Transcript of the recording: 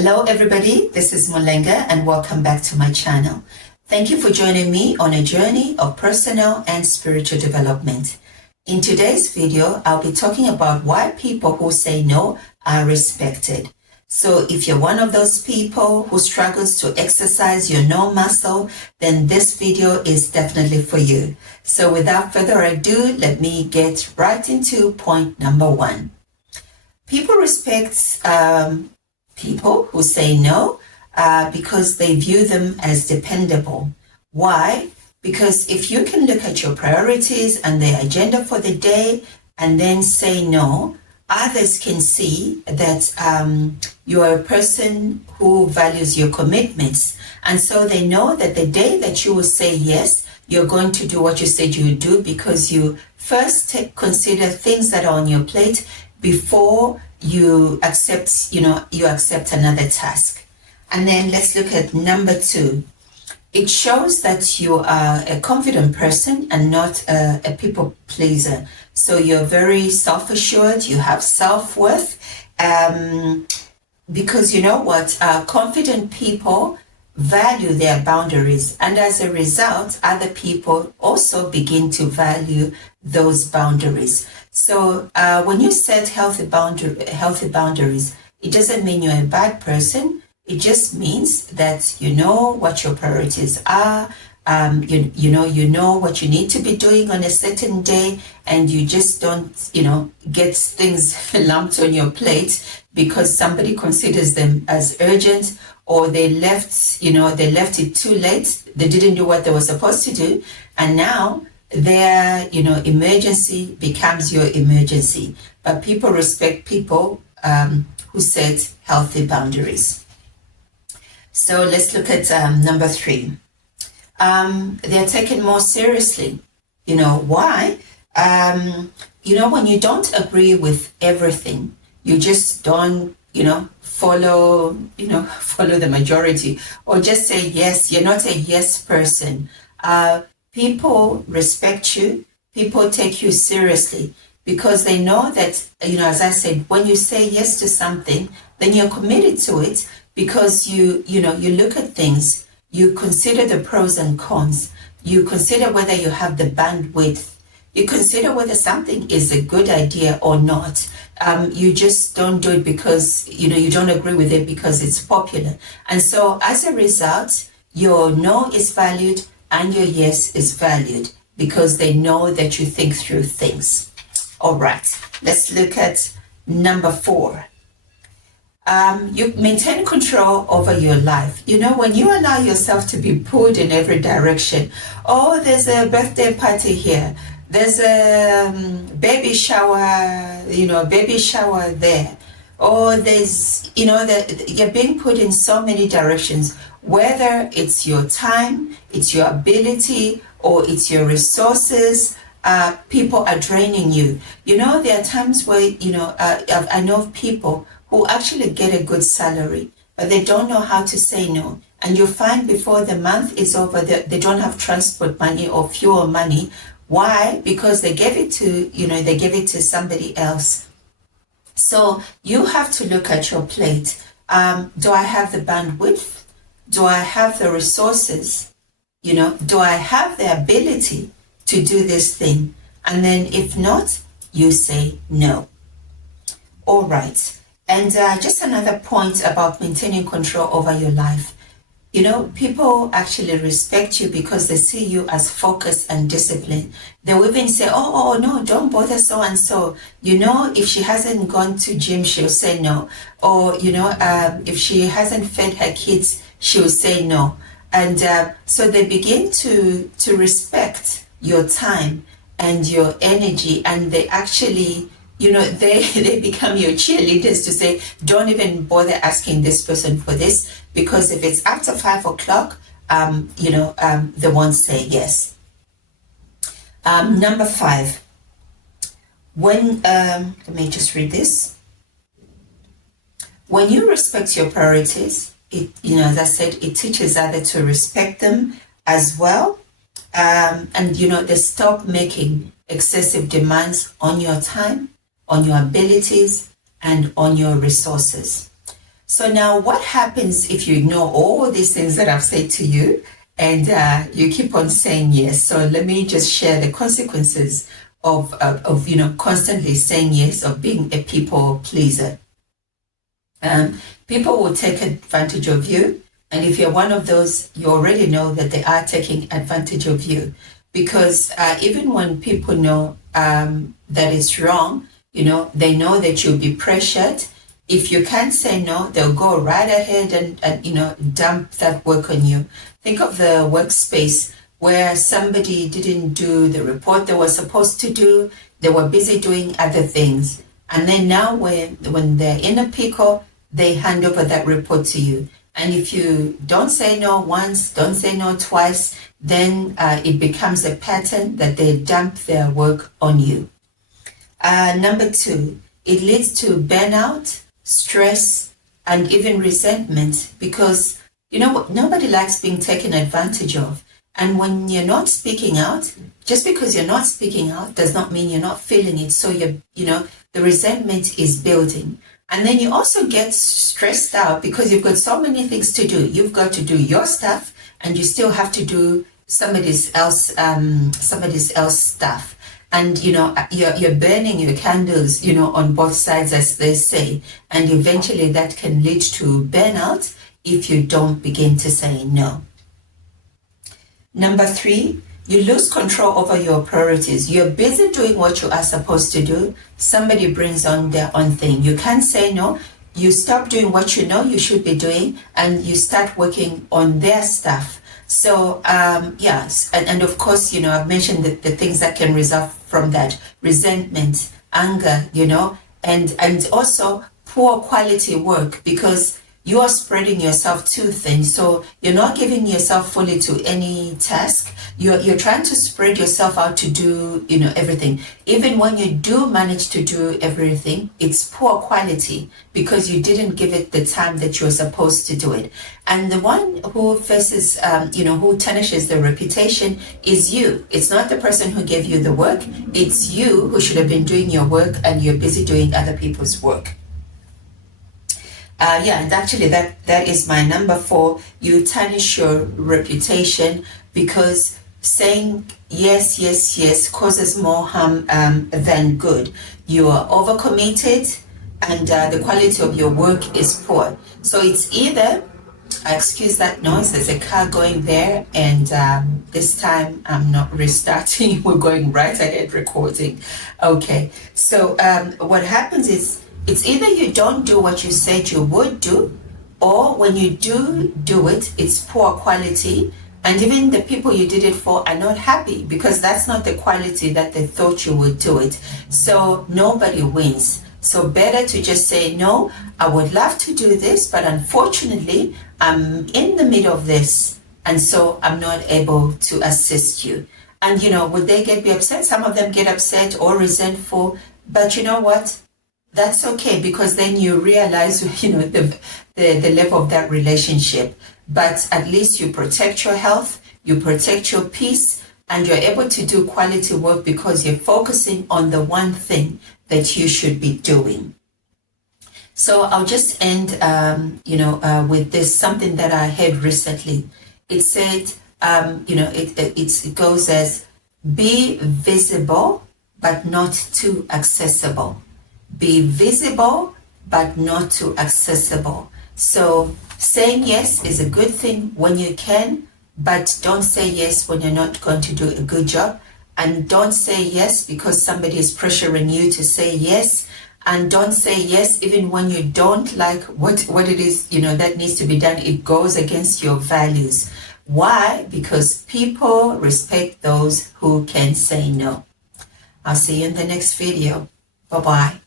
Hello everybody, this is Mulenga and welcome back to my channel. Thank you for joining me on a journey of personal and spiritual development. In today's video, I'll be talking about why people who say no are respected. So if you're one of those people who struggles to exercise your no muscle, then this video is definitely for you. So without further ado, let me get right into point number one. People respect people who say no because they view them as dependable. Why? Because if you can look at your priorities and the agenda for the day and then say no, others can see that you are a person who values your commitments. And so they know that the day that you will say yes, you're going to do what you said you would do because you first consider things that are on your plate before you accept another task. And then let's look at number two. It shows that you are a confident person and not a people pleaser. So you're very self-assured, you have self-worth, because you know what, confident people value their boundaries, and as a result, other people also begin to value those boundaries. So when you set healthy boundaries, it doesn't mean you're a bad person. It just means that you know what your priorities are. You know what you need to be doing on a certain day, and you just don't, get things lumped on your plate because somebody considers them as urgent, or they left it too late. They didn't do what they were supposed to do, and now their emergency becomes your emergency. But people respect people who set healthy boundaries. So let's look at number three. They're taken more seriously. Why? When you don't agree with everything, you just don't follow the majority, or just say yes. You're not a yes person. People respect you. People take you seriously because they know that, as I said, when you say yes to something, then you're committed to it because you look at things, you consider the pros and cons, you consider whether you have the bandwidth, you consider whether something is a good idea or not. You just don't do it because, you don't agree with it because it's popular. And so as a result, your no is valued and your yes is valued because they know that you think through things. All right, let's look at number four. You maintain control over your life. When you allow yourself to be pulled in every direction, oh, there's a birthday party here, there's a baby shower there, or there's, that you're being put in so many directions, whether it's your time, it's your ability, or it's your resources. People are draining you. There are times where, I know of people who actually get a good salary, but they don't know how to say no. And you find before the month is over, they don't have transport money or fuel money. Why? Because they gave it to somebody else. So you have to look at your plate. Do I have the bandwidth? Do I have the resources? Do I have the ability to do this thing? And then if not, you say no. All right. And just another point about maintaining control over your life. People actually respect you because they see you as focused and disciplined. They will even say, oh, no, don't bother so-and-so. If she hasn't gone to gym, she'll say no. Or, if she hasn't fed her kids, she'll say no. And so they begin to respect your time and your energy, and they actually, they become your cheerleaders to say, don't even bother asking this person for this, because if it's after 5 o'clock, they won't say yes. Number five, let me just read this. When you respect your priorities, as I said, it teaches others to respect them as well. And they stop making excessive demands on your time, on your abilities, and on your resources. So now what happens if you ignore all these things that I've said to you and you keep on saying yes? So let me just share the consequences of constantly saying yes, of being a people pleaser. People will take advantage of you. And if you're one of those, you already know that they are taking advantage of you. Because even when people know that it's wrong, they know that you'll be pressured. If you can't say no, they'll go right ahead and dump that work on you. Think of the workspace where somebody didn't do the report they were supposed to do. They were busy doing other things. And then now when they're in a pickle, they hand over that report to you. And if you don't say no once, don't say no twice, then it becomes a pattern that they dump their work on you. Number 2, it leads to burnout, stress, and even resentment, because nobody likes being taken advantage of. And when you're not speaking out, just because you're not speaking out does not mean you're not feeling it. So the resentment is building. And then you also get stressed out because you've got so many things to do. You've got to do your stuff and you still have to do somebody else's stuff. And you're burning your candles on both sides, as they say, and eventually that can lead to burnout if you don't begin to say no. Number 3, you lose control over your priorities. You're busy doing what you are supposed to do. Somebody brings on their own thing. You can't say no. You stop doing what you know you should be doing and you start working on their stuff. So, yes, and of course, I've mentioned the things that can result from that: resentment, anger, and also poor quality work, because you are spreading yourself too thin. So you're not giving yourself fully to any task. You're trying to spread yourself out to do, everything. Even when you do manage to do everything, it's poor quality because you didn't give it the time that you're supposed to do it. And the one who faces, who tarnishes the reputation is you. It's not the person who gave you the work. It's you who should have been doing your work and you're busy doing other people's work. And actually that is my number 4. You tarnish your reputation because saying yes causes more harm than good. You are overcommitted and the quality of your work is poor. So it's either, excuse that noise, there's a car going there, and this time I'm not restarting, we're going right ahead recording. Okay, so what happens is, it's either you don't do what you said you would do, or when you do it, it's poor quality. And even the people you did it for are not happy because that's not the quality that they thought you would do it. So nobody wins. So better to just say, no, I would love to do this, but unfortunately, I'm in the middle of this. And so I'm not able to assist you. And, would they be upset? Some of them get upset or resentful. But you know what? That's okay, because then you realize, the level of that relationship. But at least you protect your health, you protect your peace, and you're able to do quality work because you're focusing on the one thing that you should be doing. So I'll just end, with this, something that I heard recently. It said, it goes as, be visible, but not too accessible. Be visible, but not too accessible. So saying yes is a good thing when you can, but don't say yes when you're not going to do a good job. And don't say yes because somebody is pressuring you to say yes. And don't say yes even when you don't like what it is, that needs to be done. It goes against your values. Why? Because people respect those who can say no. I'll see you in the next video. Bye-bye.